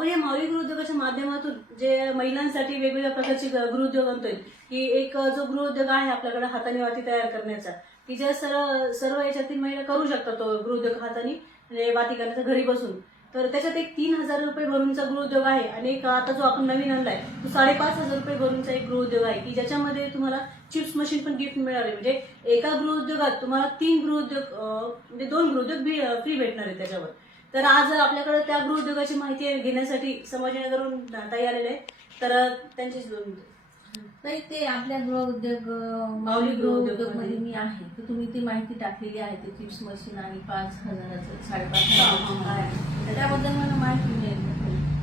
आपण या माऊली गृहउद्योगाच्या माध्यमातून जे महिलांसाठी वेगवेगळ्या प्रकारचे गृहउद्योग आणतोय की एक जो गृहउद्योग आहे आपल्याकडे हाताने वाती तयार करण्याचा की ज्या सर्व सर्व याच्यातील महिला करू शकतात तो गृहउद्योग हाताने म्हणजे वाती करण्याचा घरी बसून. तर त्याच्यात एक तीन हजार रुपये भरूनचा गृहउद्योग आहे आणि एक आता जो आपण नवीन आणलाय तो साडेपाच हजार रुपये भरूनचा एक गृहउद्योग आहे की ज्याच्यामध्ये तुम्हाला चिप्स मशीन पण गिफ्ट मिळणार आहे म्हणजे एका गृहउद्योगात तुम्हाला तीन गृहउद्योग म्हणजे दोन गृहउद्योग फ्री भेटणार आहे त्याच्यावर. तर आज आपल्याकडे त्या गृहउद्योगाची माहिती घेण्यासाठी संभाजीनगरहून ताई आलेले आहे तर त्यांच्याशी दोन मिनिटं. नाही ते आपल्या गृह उद्योग माऊली गृह उद्योग उद्योगमध्ये मी आहे. तर तुम्ही ती माहिती टाकलेली आहे ते चिप्स मशीन आणि पाच हजाराचं साडेपाच त्याबद्दल मला माहिती मिळेल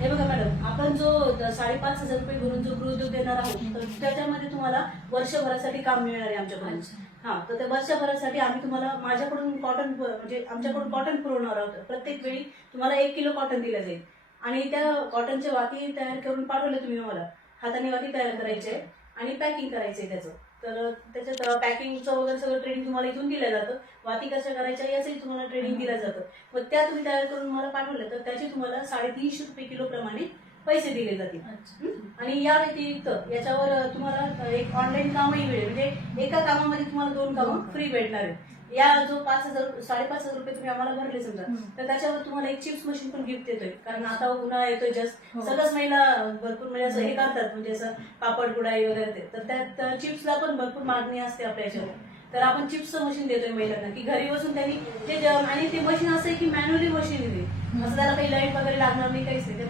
हे बघा मॅडम आपण जो द- साडेपाच हजार रुपये भरून जो गृहउद्योग देणार आहोत तर त्याच्यामध्ये तुम्हाला वर्षभरासाठी काम मिळणार आहे आमच्याकडून. हा तर त्या वर्षभरासाठी आम्ही तुम्हाला माझ्याकडून कॉटन म्हणजे आमच्याकडून कॉटन पुरवणार आहोत. प्रत्येक वेळी तुम्हाला एक किलो कॉटन दिलं जाईल. आणि त्या कॉटनचे वाती तयार करून पाठवले तुम्ही मला हाताने वाती तयार करायचे आणि पॅकिंग करायचे त्याचं. तर त्याच्यात पॅकिंगचं वगैरे सगळं ट्रेनिंग तुम्हाला इथून दिलं जातं. वाती कशा करायच्या याचंही तुम्हाला ट्रेनिंग दिलं जातं. मग त्या तुम्ही तयार करून मला पाठवल्या तर त्याचे तुम्हाला साडेतीनशे रुपये किलो प्रमाणे पैसे दिले जातील. हं? आणि या व्यतिरिक्त याच्यावर तुम्हाला एक ऑनलाईन कामही मिळेल. म्हणजे एका कामामध्ये तुम्हाला दोन कामं फ्री भेटणार आहेत. या जो पाच हजार साडेपाच हजार रुपये तुम्ही आम्हाला भरले समजा हं. तर त्याच्यावर तुम्हाला एक चिप्स मशीन पण गिफ्ट देतोय. कारण आता उन्हाळा येतोय जस्ट हो. सगळ्याच महिला भरपूर म्हणजे असं हे करतात. म्हणजे असं पापड कुडाई वगैरे ते. तर त्या चिप्सला पण भरपूर मागणी असते आपल्या याच्यावर. तर आपण चिप्सचं मशीन देतोय महिलांना. की घरी बसून त्यांनी ते जे- आणि ते मशीन असं आहे की मॅन्युअली मशीन आहे ते. असं त्याला काही लाइट वगैरे लागणार नाही काहीच नाही. ते.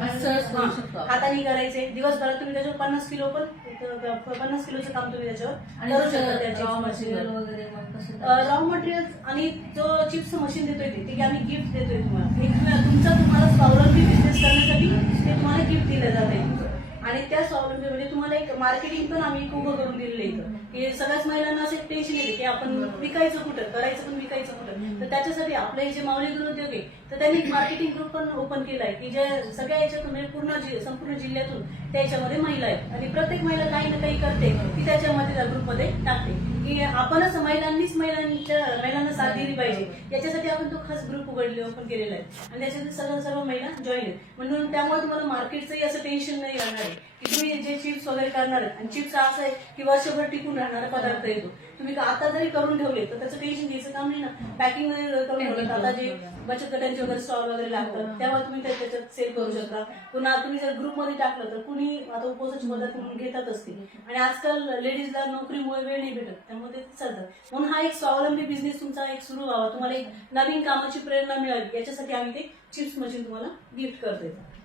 हाताने करायचे. दिवसभरात तुम्ही त्याच्यावर पन्नास किलो पण पन्नास किलोचं काम तुम्ही त्याच्यावर रॉ मटेरियल आणि जो चिप्स मशीन देतोय ते ते आम्ही गिफ्ट देतोय तुम्हाला. तुमचा तुम्हाला स्वावलंबी बिझनेस करण्यासाठी ते तुम्हाला गिफ्ट दिलं जात आहे आणि त्या स्वावलंबी म्हणजे तुम्हाला एक मार्केटिंग पण आम्ही उभं करून दिलेलं आहे की सगळ्याच महिलांना असं एक टेन्शन येते की आपण विकायचं कुठं करायचं पण विकायचं कुठं. तर त्याच्यासाठी आपले हे जे माऊली गृहउद्योग आहे तर त्यांनी एक मार्केटिंग ग्रुप पण ओपन केला आहे की जे सगळ्या याच्यातून म्हणजे पूर्ण संपूर्ण जिल्ह्यातून त्याच्यामध्ये महिला आहेत. आणि प्रत्येक महिला काही ना काही करते ती त्याच्यामध्ये त्या ग्रुपमध्ये टाकते. की आपणच महिलांनीच महिलांच्या महिलांना साथ दिली पाहिजे. याच्यासाठी आपण तो खास ग्रुप उघडले ओपन केलेला आहे. आणि त्याच्यात सर्व सर्व महिला जॉईन आहेत. म्हणून त्यामुळे तुम्हाला मार्केटचंही असं टेन्शन नाही राहणार आहे. की तुम्ही जे चिप्स वगैरे करणार आहेत आणि चिप्स असं आहे की वर्षभर टिकून राहणारा पदार्थ येतो. तुम्ही आता जरी करून ठेवले तर त्याचं टेन्शन घ्यायचं काम नाही ना. पॅकिंग वगैरे करून ठेवलं आता जे बचत गटांचे वगैरे स्टॉल वगैरे लागतात तेव्हा तुम्ही ते त्याच्यात सेल करू शकता. पुन्हा तुम्ही जर ग्रुपमध्ये टाकलं तर कुणी आता उपवासाची पदार्थ म्हणून घेतात असते आणि आजकाल लेडीजला नोकरीमुळे वेळ नाही भेटत त्यामुळे ते चालतात म्हणून हा एक स्वावलंबी बिझनेस तुमचा एक सुरू व्हावा. तुम्हाला एक नवीन कामाची प्रेरणा मिळावी. याच्यासाठी आम्ही ते चिप्स मशीन तुम्हाला गिफ्ट करतोय. हं?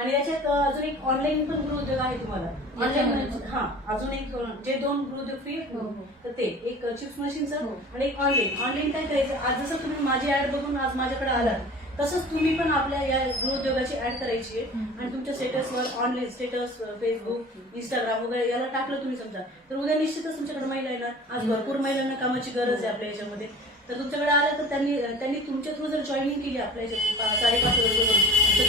आणि याच्यात अजून एक ऑनलाईन पण गृहउद्योग आहे तुम्हाला. ऑनलाईन हा अजून एक जे दोन गृहउद्योग फ्री हो, हो. तर ते एक चिप्स मशीनचं हो. आणि एक ऑनलाईन ऑनलाईन काय करायचं? आज जसं तुम्ही माझी ऍड बघून आज माझ्याकडे आलात तसंच तुम्ही पण आपल्या या गृहउद्योगाची ऍड करायची आहे. आणि तुमच्या स्टेटसवर ऑनलाईन स्टेटस फेसबुक इंस्टाग्राम वगैरे याला टाकलं तुम्ही समजा. तर उद्या निश्चितच तुमच्याकडे महिला येणार. आज भरपूर महिलांना कामाची गरज आहे आपल्या याच्यामध्ये. तर तुमच्याकडे आलं तर त्यांनी त्यांनी तुमच्या थ्रू जर जॉईनिंग केली आपल्या याच्यात साडेपाच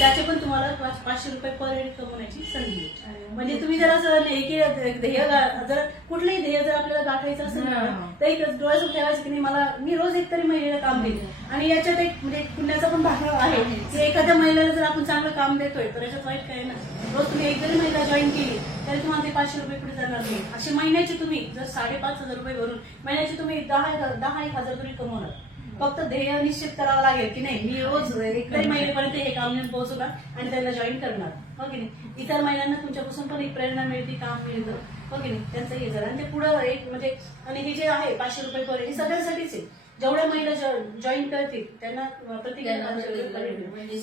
त्याचे पण तुम्हाला पाच- पाचशे रुपये पर हेड कमवण्याची संधी आहे. म्हणजे तुम्ही जर असं नाही की ध्येय गा- जर कुठलंही ध्येय जर आपल्याला गाठायचं असेल ना हा. तर एक डोळ्यासमोर ठेवायचं की नाही मला मी रोज एक तरी महिलेला काम देईल आणि याच्यात एक म्हणजे एक पुण्याचा पण भाग आहे की एखाद्या महिलेला जर आपण चांगलं काम देतोय तर याच्यात वाईट काय ना रोज तुम्ही एक जरी महिला जॉईन केली तरी तुम्हाला ते पाचशे रुपये पुढे जाणार नाही. असे महिन्याचे तुम्ही जर साडेपाच हजार रुपये भरून महिन्याचे तुम्ही दहा दहा एक हजार तरी कमवणार. फक्त ध्येय निश्चित करावं लागेल की नाही? मी रोज एक तरी महिलेपर्यंत हे काम नेऊन पोहोचवणार आणि त्यांना जॉईन करणार. हो की नाही? इतर महिलांना तुमच्यापासून पण एक प्रेरणा मिळते काम मिळतं. हो की नाही? त्यांचं हे झालं आणि ते पुढं एक म्हणजे आणि हे जे आहे पाचशे रुपये पर हे सगळ्यांसाठीच आहे. जेवढ्या महिला जॉईन करतील त्यांना head म्हणजे.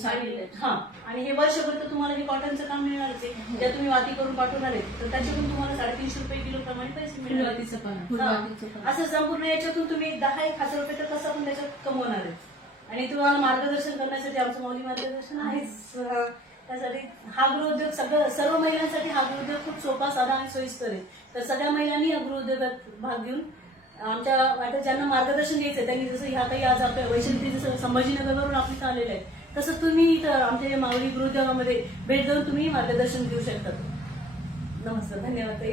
हा आणि हे वर्षभर तर तुम्हाला हे कॉटनचं काम मिळणारच आहे ज्या तुम्ही वाती करून पाठवणार आहे तर त्याच्यातून तुम्हाला साडेतीनशे रुपये किलो प्रमाणे पैसे मिळणार हा. असं संपूर्ण याच्यातून तुम्ही दहा एक हजार रुपये तर कसं पण त्याच्यात कमवणार आहे आणि तुम्हाला मार्गदर्शन करण्यासाठी आमचं मौली मार्गदर्शन आहेच. हा. त्यासाठी हा गृहउद्योग सगळं सर्व महिलांसाठी हा गृहउद्योग खूप सोपा साधा आणि सोयीस्कर आहे. तर सगळ्या महिलांनी या गृहउद्योगात भाग घेऊन आमच्या वाटेत ज्यांना मार्गदर्शन घ्यायचं त्यांनी जसं ह्या काही आज आपल्या वैशाली जसं संभाजीनगरवरून आपली आलेलं आहे तसं तुम्ही इथं आमच्या या माऊली गृहउद्योगामध्ये भेट देऊन तुम्ही मार्गदर्शन घेऊ शकता. नमस्कार धन्यवाद